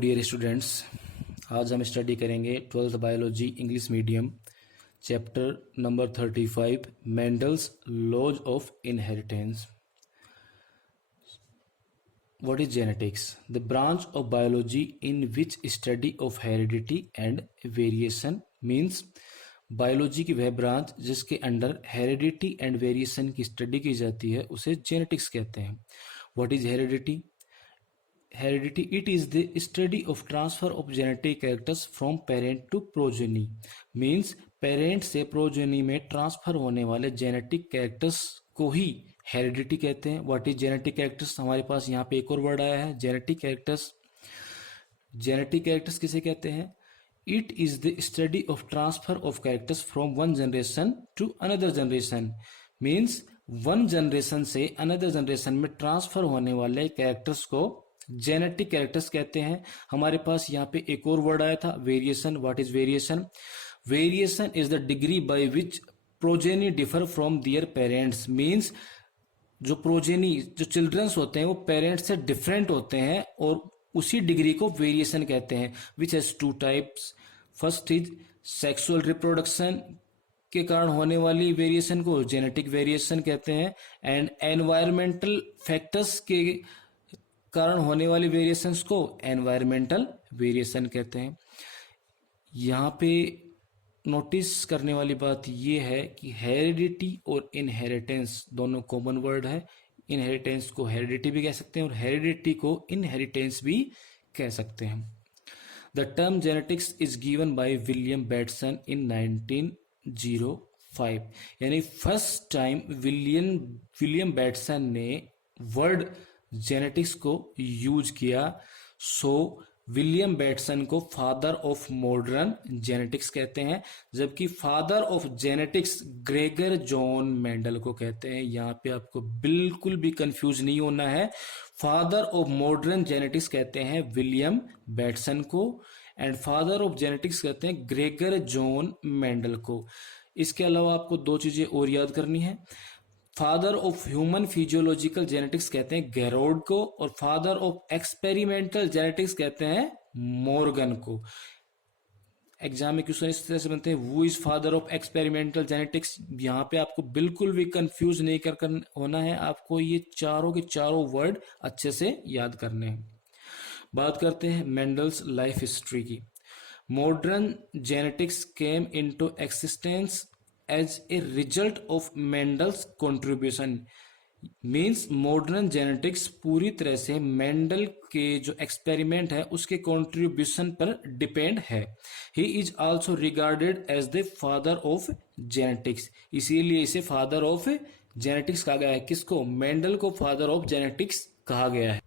Dear students, आज हम study करेंगे 12th biology English medium chapter number 35 Mendel's laws of inheritance. What is genetics? The branch of biology in which study of heredity and variation means biology की वह branch जिसके under heredity and variation की study की जाती है उसे genetics कहते हैं। What is heredity? Heredity, it is the study of transfer of genetic characters from parent to progeny, means parent से progeny में ट्रांसफर होने वाले जेनेटिक कैरेक्टर्स को ही हेरिडिटी कहते हैं। What is genetic characters? हमारे पास यहाँ पे एक और वर्ड आया है, जेनेटिक कैरेक्टर्स। जेनेटिक कैरेक्टर्स किसे कहते हैं? It is the study of transfer of characters from one generation to another generation, means one generation से अनदर जनरेशन में ट्रांसफर होने वाले कैरेक्टर्स को जेनेटिक कैरेक्टर्स कहते हैं। हमारे पास यहाँ पे एक और वर्ड आया था, variation. What is variation? Variation is the degree by which progeny differ from their parents, means जो प्रोजेनी जो चिल्ड्रंस होते हैं वो पेरेंट्स से डिफरेंट होते हैं और उसी डिग्री को वेरिएशन कहते हैं। Which has two types. First is sexual reproduction के कारण होने वाली वेरिएशन को जेनेटिक वेरिएशन कहते हैं, एंड एनवायरमेंटल फैक्टर्स के कारण होने वाली वेरिएशंस को एनवायरमेंटल वेरिएशन कहते हैं। यहाँ पे नोटिस करने वाली बात यह है कि हेरिडिटी और इनहेरिटेंस दोनों कॉमन वर्ड है। इनहेरिटेंस को हेरिडिटी भी कह सकते हैं और हेरिडिटी को इनहेरिटेंस भी कह सकते हैं। The term genetics is given by William Bateson in 1905, यानी फर्स्ट टाइम विलियम बैटसन ने वर्ड जेनेटिक्स को यूज किया। सो विलियम बैटसन को फादर ऑफ मॉडर्न जेनेटिक्स कहते हैं, जबकि father of genetics Gregor John Mendel को कहते हैं। यहाँ पे आपको बिल्कुल भी कंफ्यूज नहीं होना है। फादर ऑफ मॉडर्न जेनेटिक्स कहते हैं विलियम बैटसन को, एंड फादर ऑफ जेनेटिक्स कहते हैं ग्रेगर जॉन मेंडल को। इसके अलावा आपको दो चीजें और याद करनी है। Father of human physiological genetics कहते हैं गैरोड को, और फादर ऑफ एक्सपेरिमेंटल जेनेटिक्स कहते हैं मॉर्गन को। एग्जाम में क्वेश्चन इस तरह से बनते हैं, who is father of experimental genetics. यहाँ पे आपको बिल्कुल भी कंफ्यूज नहीं कर होना है, आपको ये चारों के चारों वर्ड अच्छे से याद करने हैं। बात करते हैं मेंडल्स लाइफ हिस्ट्री की। Modern genetics came into existence as a result of Mendel's contribution, means modern genetics पूरी तरह से मेंडल के जो एक्सपेरिमेंट है उसके कंट्रीब्यूशन पर डिपेंड है। He is also regarded as the father of genetics, इसीलिए इसे फादर ऑफ जेनेटिक्स कहा गया है। किसको? मेंडल को फादर ऑफ जेनेटिक्स कहा गया है।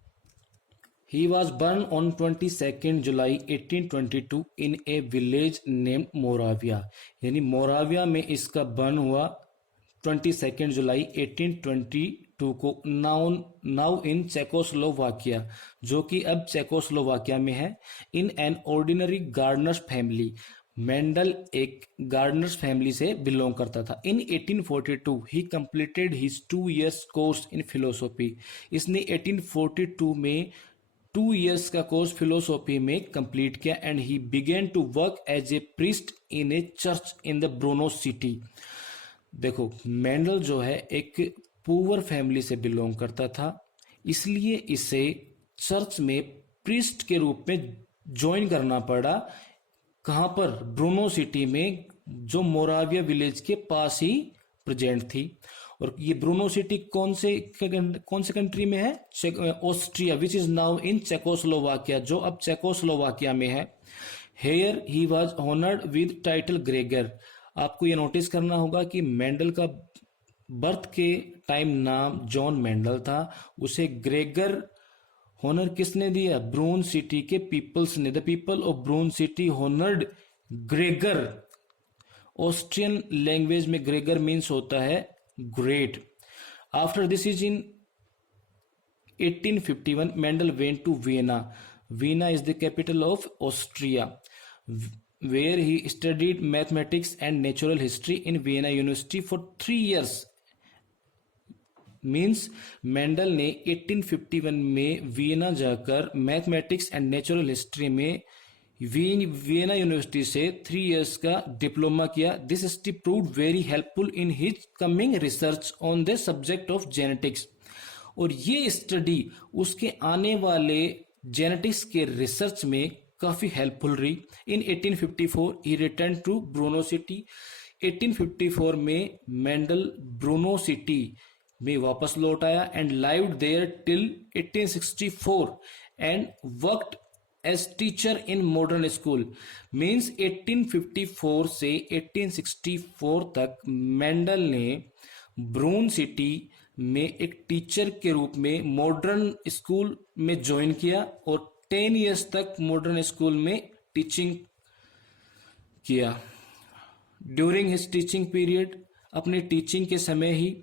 He was born on 22nd July 1822 in a village named Moravia, यानी मोराविया में इसका बर्न हुआ 22nd जुलाई 1822 को, नाउ इन चेकोस्लोवाकिया, जो कि अब चेकोस्लोवाकिया में है। In an ordinary gardener's family, Mendel एक गार्डनर्स फैमिली से बिलोंग करता था। In 1842 he completed his 2 years course in philosophy, इसने 1842 में 2 years का कोर्स फिलोसॉफी में कंप्लीट किया, and he began to work as a priest in a church in the Brno city. देखो, मेंडल जो है एक पुअर फैमिली से बिलोंग करता था, इसलिए इसे चर्च में प्रीस्ट के रूप में ज्वाइन करना पड़ा। कहां पर? ब्रूनो सिटी में, जो मोराविया विलेज के पास ही प्रेजेंट थी। और ये ब्रूनो सिटी कौन से कंट्री में है? Austria, which is now in Czechoslovakia, जो अब चेकोस्लोवाकिया में है। Here he was honoured with title Gregor. आपको ये नोटिस करना होगा कि मेंडल का बर्थ के टाइम नाम जॉन मेंडल था, उसे ग्रेगर होनर किसने दिया? ब्रून सिटी के पीपल्स ने। The people of Brunn city honoured Gregor. Austrian language में ग्रेगर मीन्स होता है great. After this is in 1851 Mendel went to Vienna. Vienna is the capital of Austria, where he studied mathematics and natural history in Vienna University for 3 years. Means Mendel ने 1851 में Vienna जाकर mathematics and natural history में Vienna university से 3 years का diploma किया. This study proved very helpful in his coming research on the subject of genetics. और ये study उसके आने वाले जेनेटिक्स के रिसर्च में काफी हेल्पफुल रही. In 1854 he return to Brno city. 1854 में मेंडल ब्रूनो सिटी में वापस लौट आया and lived there till 1864 and worked as teacher in modern school. Means 1854 से 1864 तक मेंडल ने ब्रून सिटी में एक टीचर के रूप में मॉडर्न स्कूल में ज्वाइन किया और 10 इयर्स तक मॉडर्न स्कूल में टीचिंग किया. ड्यूरिंग हिज टीचिंग पीरियड, अपने टीचिंग के समय ही,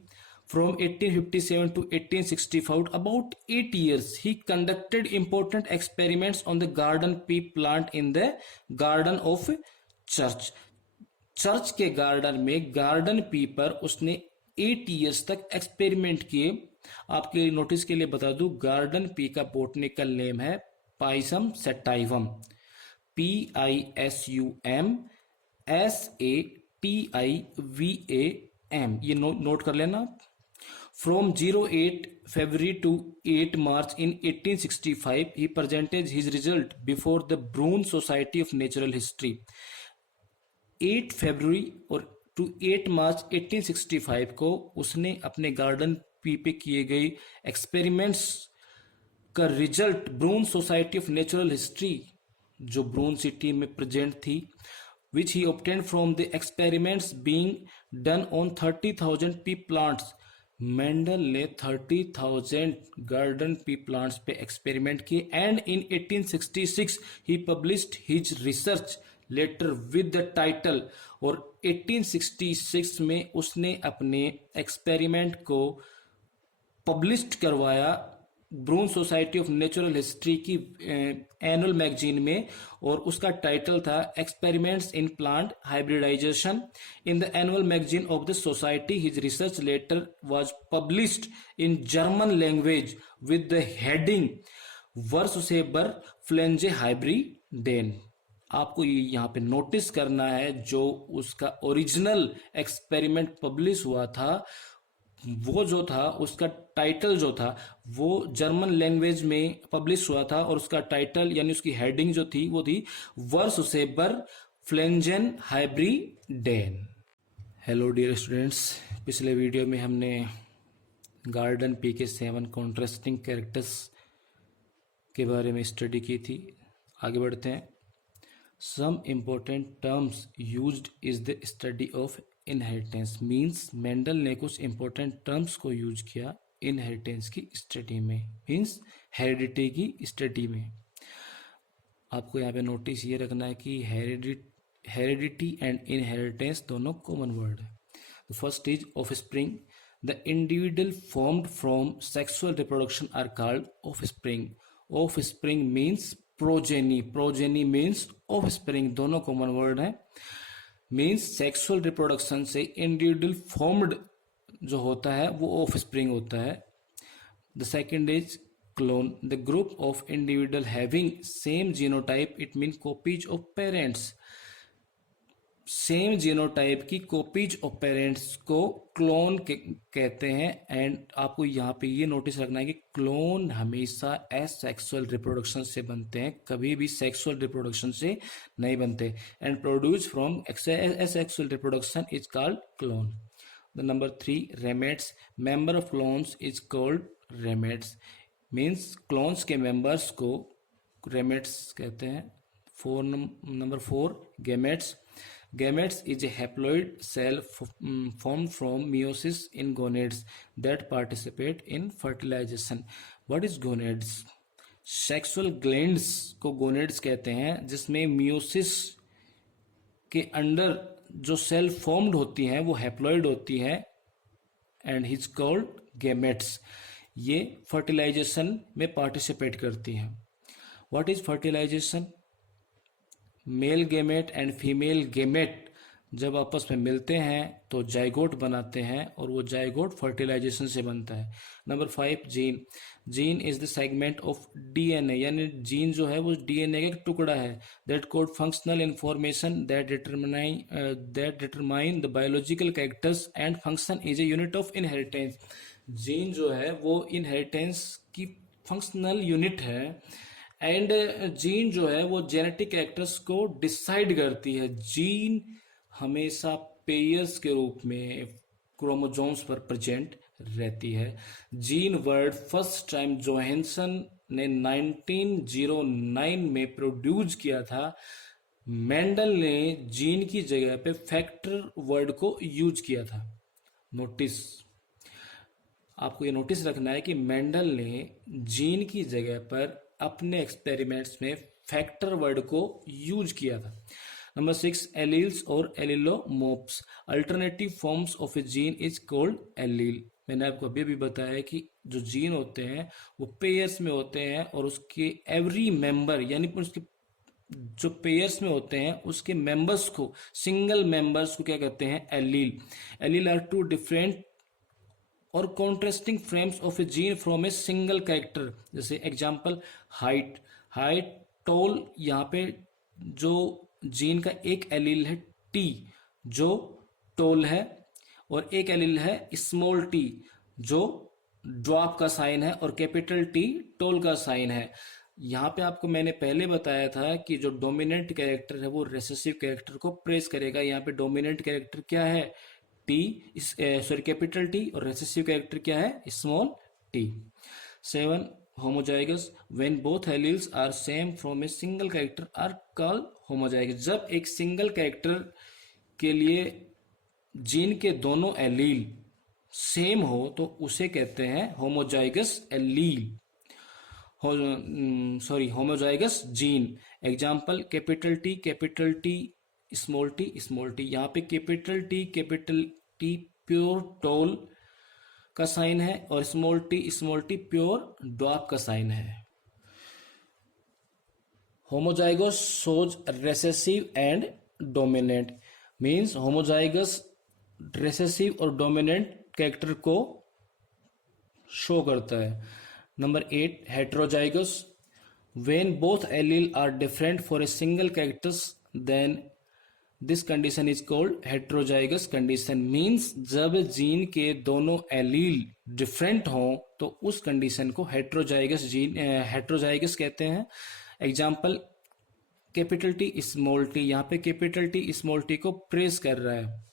from 1857 to 1865, about 8 years, he conducted important experiments on the garden pea plant in the garden of church. Church के गार्डन में गार्डन पी पर उसने 8 इयर्स तक एक्सपेरिमेंट किए. आपके नोटिस के लिए बता दूं, गार्डन पी का बोटनिकल नेम है पाइसम सेटाइवम. PISUM SATIVAM. ये नोट कर लेना. From 08 February to 8 March in 1865, he presented his result before the Broun Society of Natural History. 8 फरवरी और टू 8 मार्च 1865 को उसने अपने गार्डन पी पे किए गए एक्सपेरिमेंट्स का result Brunn society of natural history, जो ब्रून सिटी में प्रेजेंट थी, which he obtained from the experiments being done on 30,000 pea plants. Mendel ने 30,000 गार्डन पी प्लांट्स पे एक्सपेरिमेंट किए एंड इन 1866 ही published his research letter with the title. और 1866 में उसने अपने एक्सपेरिमेंट को पब्लिश्ड करवाया Brunn society of natural history की एनुअल मैगजीन में, और उसका टाइटल था experiments in plant hybridisation. In the annual magazine of the society his research letter was published in German language with the heading वर्सुसेबर फ्लेंजे हाइब्रिडेन. आपको ये यहाँ पे नोटिस करना है, जो उसका ओरिजिनल एक्सपेरिमेंट पब्लिश हुआ था वो जो था, उसका टाइटल जो था वो जर्मन लैंग्वेज में पब्लिश हुआ था, और उसका टाइटल यानी उसकी हेडिंग जो थी वो थी वर्सुसेबर फ्लेंजन हाइब्रिडेन. हेलो डियर स्टूडेंट्स, पिछले वीडियो में हमने गार्डन पी के 7 कॉन्ट्रास्टिंग कैरेक्टर्स के बारे में स्टडी की थी. आगे बढ़ते हैं. Some important terms used is the study of inheritance. Means Mendel ने कुछ इंपॉर्टेंट टर्म्स को यूज किया इनहेरिटेंस की स्टडी में, मीन्स हेरिडिटी की स्टडी में. आपको यहाँ पे नोटिस ये रखना है कि हेरिडिटी एंड इनहेरिटेंस दोनों कॉमन वर्ड है. The first is offspring. The individual formed from sexual reproduction are called offspring. Offspring means progeny, progeny means offspring, दोनों कॉमन वर्ड है. मीन्स सेक्सुअल रिप्रोडक्शन से इंडिविजुअल फॉर्म्ड जो होता है वो offspring होता है. The second is clone. The group of individual having same genotype, it mean copies of parents. Same genotype की कॉपीज ऑफ पेरेंट्स को क्लोन कहते हैं. एंड आपको यहाँ पे ये नोटिस रखना है कि क्लोन हमेशा एसेक्सुअल रिप्रोडक्शन से बनते हैं, कभी भी सेक्सुअल रिप्रोडक्शन से नहीं बनते. And produce from asexual reproduction is called clone. The number 3, ramets. Member of clones is called ramets. Means clones के मेंबर्स को रेमेट्स कहते हैं. Number 4, gametes. Gametes is a haploid cell formed from meiosis in gonads that participate in fertilization. What is gonads? Sexual glands को gonads कहते हैं, जिसमें meiosis के under जो सेल फॉर्म्ड होती हैं वो हैप्लॉइड होती हैं, एंड इज कॉल्ड gametes. ये फर्टिलाइजेशन में पार्टिसिपेट करती हैं. What is fertilization? Male gamete and female gamete जब आपस में मिलते हैं तो जाइगोट बनाते हैं और वो जाइगोट फर्टिलाइजेशन से बनता है। Number 5 gene. Gene is the segment of DNA, यानी जीन जो है वो डीएनए का एक टुकड़ा है that code functional information that determine the biological characters and function is a unit of inheritance. Gene जो है वो इनहेरिटेंस की फंक्शनल यूनिट है एंड जीन जो है वो जेनेटिक कैरेक्टर्स को डिसाइड करती है। जीन हमेशा पेयर्स के रूप में क्रोमोसोम्स पर प्रेजेंट रहती है। Gene word first time Johansson ने 1909 में प्रोड्यूस किया था। मेंडल ने जीन की जगह पे फैक्टर वर्ड को यूज किया था। नोटिस, आपको ये नोटिस रखना है कि मेंडल ने जीन की जगह पर अपने एक्सपेरिमेंट्स में फैक्टर वर्ड को यूज किया था। नंबर 6 एलील्स और allelomorphs. Alternative forms of a gene is called allele. मैंने आपको अभी भी बताया कि जो जीन होते हैं वो पेयर्स में होते हैं और उसके एवरी मेंबर यानी उसके जो पेयर्स में होते हैं उसके मेंबर्स को, सिंगल मेंबर्स को क्या कहते हैं? Allele. Allele are two different और contrasting frames of a gene from a single character. जैसे एग्जांपल हाइट, हाइट टॉल, यहाँ पे जो जीन का एक एलील है टी जो टॉल है और एक एलील है स्मॉल टी जो ड्वार्फ का साइन है और कैपिटल टी टॉल का साइन है। यहाँ पे आपको मैंने पहले बताया था कि जो डोमिनेंट कैरेक्टर है वो रेसेसिव कैरेक्टर को प्रेस करेगा। यहाँ पे डोमिनेंट कैरेक्टर क्या है? टी, सॉरी कैपिटल टी, और रेसेसिव कैरेक्टर क्या है? Small T. 7 homozygous. When both alleles are same from a single character are called homozygous. जब एक सिंगल कैरेक्टर के लिए जीन के दोनों एलील सेम हो तो उसे कहते हैं homozygous allele, homozygous gene. Example capital T small T. यहाँ पे कैपिटल टी प्योर टॉल का साइन है और स्मॉल टी प्योर ड्वार्फ का साइन है। Homozygous shows recessive and dominant, means homozygous recessive और डोमिनेंट कैरेक्टर को शो करता है। Number 8 heterozygous. When both allele are different for a single characters then this condition is called heterozygous condition. Means जब gene के दोनों allele different हो तो उस कंडीशन को हेट्रोजाइगस कहते हैं। Example capital T small T, यहाँ पे कैपिटल टी स्मॉल टी को प्रेस कर रहा है।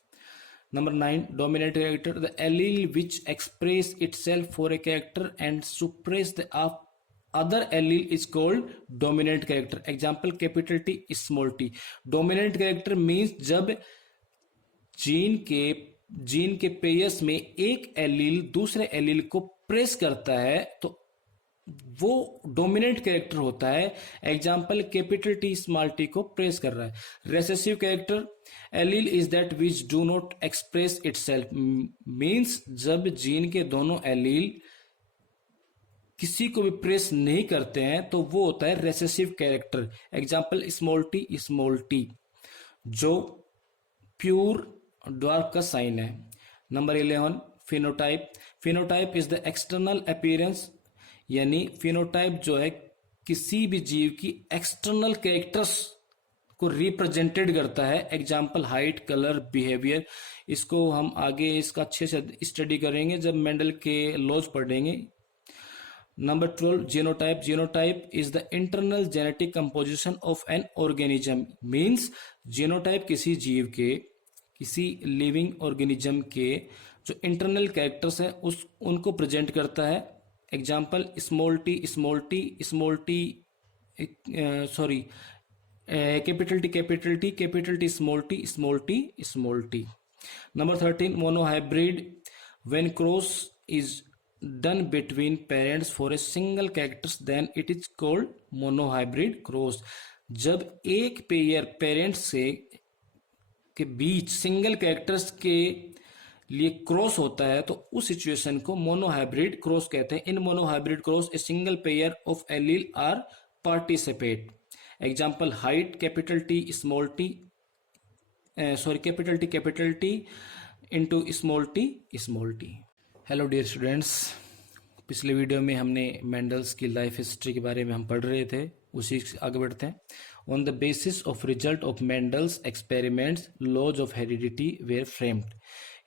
Number 9 dominant character. The allele which express itself for a character and suppress the other allele is called dominant character. Example capital T small t. Dominant character means जब gene के pairs में एक allele दूसरे allele को press करता है तो वो डोमिनेंट कैरेक्टर होता है। Example capital T small T को प्रेस कर रहा है। Recessive character allele is that which do not express itself, means जब जीन के दोनों एलील किसी को भी प्रेस नहीं करते हैं तो वो होता है recessive character. Example small T जो प्योर ड्वार्फ का साइन है। Number 11 phenotype. Phenotype is the external appearance, यानी फिनोटाइप जो है किसी भी जीव की एक्सटर्नल कैरेक्टर्स को रिप्रेजेंटेड करता है। Example height, colour, behaviour. इसको हम आगे इसका अच्छे से स्टडी करेंगे जब मेंडल के लॉज पढ़ेंगे। Number 12 genotype. Genotype is the internal genetic composition of an organism, means genotype किसी जीव के, किसी लिविंग ऑर्गेनिज्म के जो इंटरनल कैरेक्टर्स है उनको प्रेजेंट करता है। Example small T capital T small T. Number 13 monohybrid. When cross is done between parents for a single characters then it is called monohybrid cross। जब एक पेयर पेरेंट्स से के बीच सिंगल कैरेक्टर्स के लिए क्रॉस होता है तो उस सिचुएशन को मोनोहाइब्रिड क्रॉस कहते हैं। In monohybrid cross a single pair of allele are participate. Example height capital T capital T into small T. Hello dear students, पिछले वीडियो में हमने मेंडल्स की लाइफ हिस्ट्री के बारे में हम पढ़ रहे थे, उसी से आगे बढ़ते हैं। On the basis of result of Mendel's experiments laws of heredity were framed,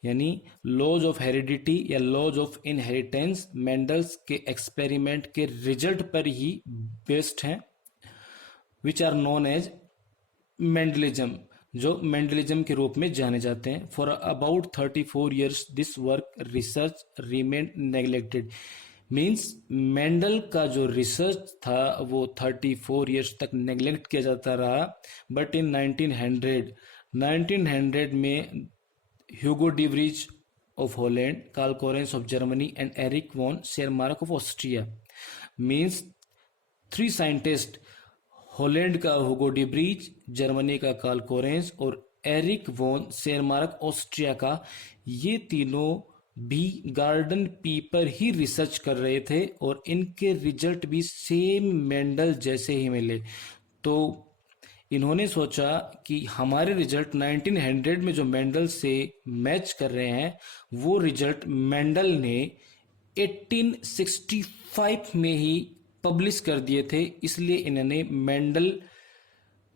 यानी लॉज ऑफ हेरिडिटी या लॉज ऑफ इनहेरिटेंस मेंडल्स के एक्सपेरिमेंट के रिजल्ट पर ही बेस्ड हैं, which are known as Mendelism, जो मेंडलिज्म के रूप में जाने जाते हैं। For about 34 years this work research remain neglected, means Mendel का जो रिसर्च था वो 34 ईयर्स तक नेग्लेक्ट किया जाता रहा। बट इन 1900 में Hugo de Vries of Holland, Carl Correns of Germany and Erich von Tschermak of Austria, means 3 scientist, Holland का ह्यूगो डिब्रीज, जर्मनी का कार्ल कोरेंस और एरिक वॉन शेरमार्क ऑस्ट्रिया का, ये तीनों भी गार्डन पी पर ही रिसर्च कर रहे थे और इनके रिजल्ट भी सेम मेंडल जैसे ही मिले। तो इन्होंने सोचा कि हमारे रिजल्ट 1900 में जो मेंडल से मैच कर रहे हैं वो रिजल्ट मेंडल ने 1865 में ही पब्लिश कर दिए थे, इसलिए इन्होंने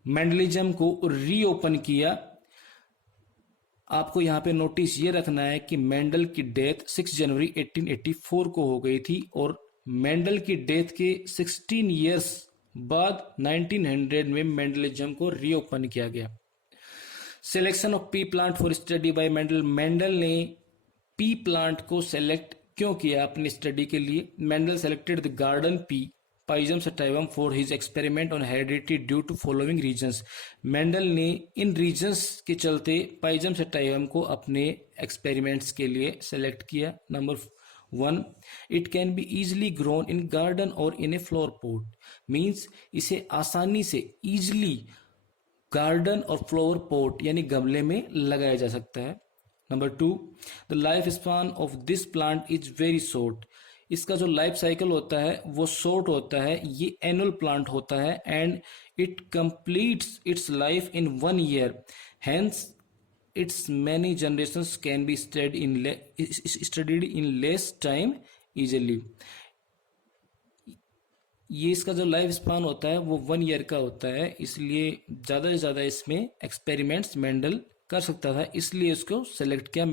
मेंडलिज्म को रीओपन किया। आपको यहाँ पे नोटिस ये रखना है कि मेंडल की डेथ 6 जनवरी 1884 को हो गई थी और मेंडल की डेथ के 16 इयर्स बाद 1900 में मेंडलिज्म को रीओपन किया गया। Selection of pea plant for study by Mendel, Mendel ने पी प्लांट को सेलेक्ट क्यों किया अपनी स्टडी के लिए? Mendel selected the garden pea Pisum sativum for his experiment on heredity due to following reasons. Mendel ने इन रीजंस के चलते पाइजम सटाइवम को अपने एक्सपेरिमेंट्स के लिए सेलेक्ट किया। Number 1, it can be easily grown in garden और इन ए फ्लावर पॉट, मीन्स इसे आसानी से इजिली गार्डन और फ्लावर पॉट यानी गमले में लगाया जा सकता है। Number 2, the life span of this plant is very short, इसका जो लाइफ साइकिल होता है वो शॉर्ट होता है, ये एनुअल प्लांट होता है and it completes it's life in 1 year, hence it's many generations can be studied in less time easily. ये इसका जो लाइफ स्पान होता है वो 1 ईयर का होता है, इसलिए ज़्यादा से ज़्यादा इसमें एक्सपेरिमेंट्स मेंडल कर सकता था, इसलिए इसको सेलेक्ट किया।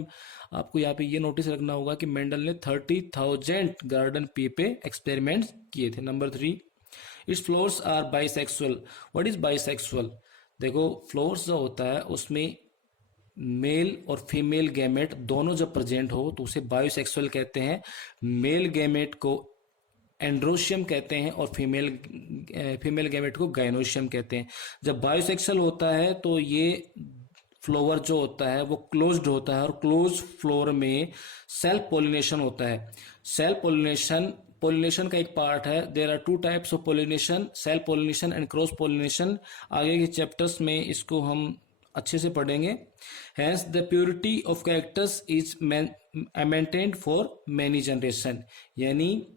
आपको यहाँ पे ये नोटिस रखना होगा कि मेंडल ने 30,000 गार्डन पी पे एक्सपेरिमेंट्स किए थे। Number 3, its flowers are bisexual. What is bisexual? देखो, फ्लोर्स जो होता है उसमें मेल और फीमेल गैमेट दोनों जब प्रेजेंट हो तो उसे बायोसेक्सुअल कहते हैं। मेल गैमेट को एंड्रोशियम कहते हैं और फीमेल गैमेट को गाइनोशियम कहते हैं। जब बायोसेक्सुअल होता है तो ये फ्लावर जो होता है वो क्लोज्ड होता है और क्लोज फ्लोर में सेल्फ पॉलिनेशन होता है। सेल्फ पॉलिनेशन का एक पार्ट है। There are 2 types of pollination, self pollination and cross pollination. आगे के चैप्टर्स में इसको हम अच्छे से पढ़ेंगे। Hence the purity of characters is maintained for many generation, यानी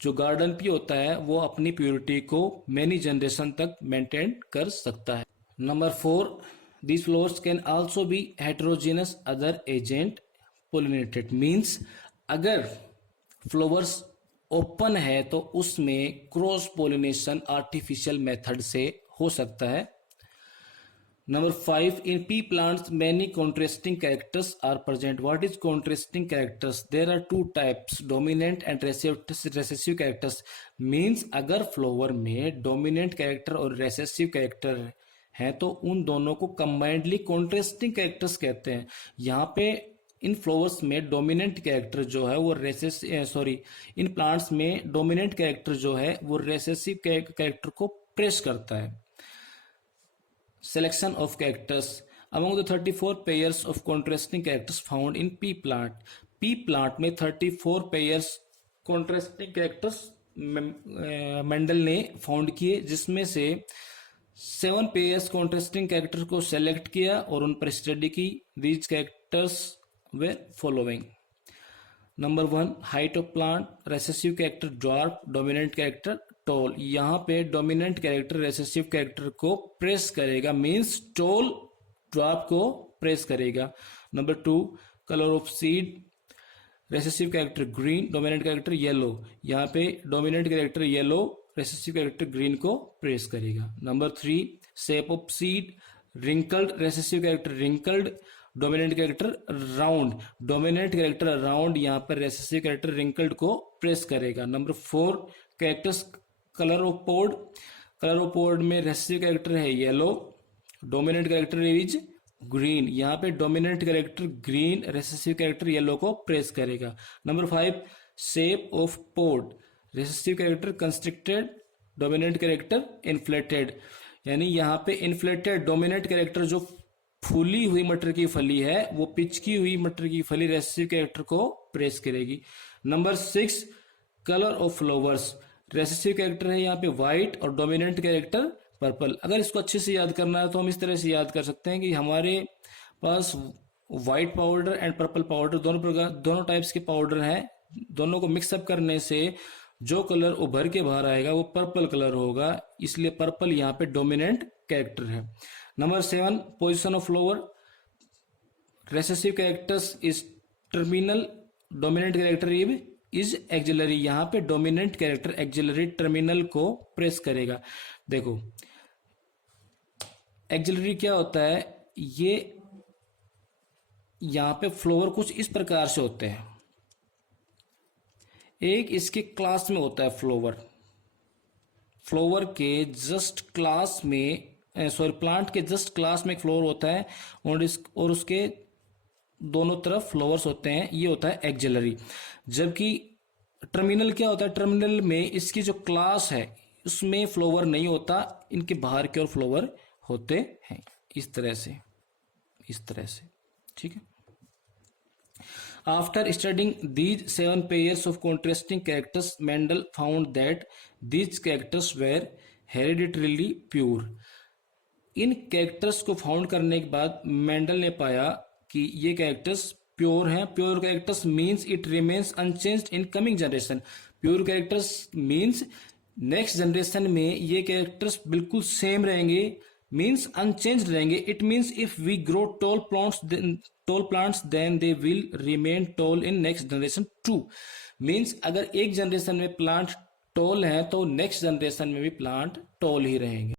जो गार्डन पी होता है वो अपनी प्योरिटी को मैनी जनरेशन तक मेंटेन कर सकता है। Number 4, these flowers can also be heterogeneous other agent pollinated, means अगर फ्लावर्स ओपन है तो उसमें क्रॉस पोलिनेशन आर्टिफिशियल मेथड से हो सकता है। Number 5, in pea plants many contrasting characters are present. What is contrasting characters? There are 2 types, dominant and recessive characters, means अगर flower में डोमिनेंट कैरेक्टर और रेसेसिव कैरेक्टर हैं तो उन दोनों को कंबाइंडली कॉन्ट्रास्टिंग कैरेक्टर्स कहते हैं। यहाँ पे इन फ्लावर्स में डोमिनेंट कैरेक्टर जो है वो इन प्लांट्स में डोमिनेंट कैरेक्टर जो है वो रेसेसिव कैरेक्टर को प्रेस करता है। Selection of characters among the 34 pairs of contrasting characters found in pea plant. Pea plant में 34 pairs contrasting characters मेंडल ने फाउंड किए, जिसमें से 7 pairs contrasting characters को सेलेक्ट किया और उन पर स्टडी की। These characters were following. Number 1, height of plant, recessive character dwarf, dominant character tall. यहाँ पे डोमिनेंट कैरेक्टर रेसेसिव कैरेक्टर को प्रेस करेगा, मींस टॉल ड्रॉप को प्रेस करेगा। Number 2, colour of seed, recessive character green, dominant character yellow. यहाँ पे dominant character yellow, recessive character green को press करेगा। Number 3, shape of seed, wrinkled, recessive character wrinkled, dominant character round, dominant character round, यहाँ पर recessive character wrinkled को press करेगा। Number 4, characters colour of pod, colour of pod में recessive character है yellow, dominant character is green, यहाँ पे dominant character green, recessive character yellow को press करेगा। Number 5, shape of pod, recessive character constricted, dominant character inflated, यानी यहाँ पे inflated dominant character जो फूली हुई मटर की फली है वो पिचकी हुई मटर की फली रेसेसिव कैरेक्टर को प्रेस करेगी। Number 6, colour of flowers, recessive character है यहाँ पे व्हाइट और डोमिनेंट कैरेक्टर पर्पल। अगर इसको अच्छे से याद करना है तो हम इस तरह से याद कर सकते हैं कि हमारे पास white powder and purple powder दोनों टाइप्स के पाउडर हैं। दोनों को मिक्सअप करने से जो कलर उभर के बाहर आएगा वो पर्पल कलर होगा, इसलिए पर्पल यहाँ पे डोमिनेंट कैरेक्टर है। Number 7, position of flower, recessive characters is terminal, dominant character is axillary, यहाँ पे डोमिनेंट कैरेक्टर एक्सिलरी टर्मिनल को प्रेस करेगा। देखो एक्सिलरी क्या होता है, ये यहाँ पे फ्लावर कुछ इस प्रकार से होते हैं। एक इसके क्लास में होता है फ्लावर के जस्ट क्लास में, प्लांट के जस्ट क्लास में एक फ्लावर होता है और उसके दोनों तरफ फ्लावर्स होते हैं, ये होता है एक्सिलरी। जबकि टर्मिनल क्या होता है, टर्मिनल में इसकी जो क्लास है उसमें फ्लावर नहीं होता, इनके बाहर के और फ्लावर होते हैं, इस तरह से ठीक है। After studying these 7 pairs of contrasting characters, Mendel found that these characters were hereditarily pure. इन कैरेक्टर्स को फाउंड करने के बाद मेंडल ने पाया कि ये कैरेक्टर्स प्योर हैं। Pure characters means it remains unchanged in coming generation. Pure characters means next generation में ये कैरेक्टर्स बिल्कुल सेम रहेंगे, मीन्स अनचेंज्ड रहेंगे। It means if we grow tall plants then they will remain tall in next generation too. Means अगर एक generation में plant tall है तो नेक्स्ट जनरेशन में भी प्लांट टॉल ही रहेंगे।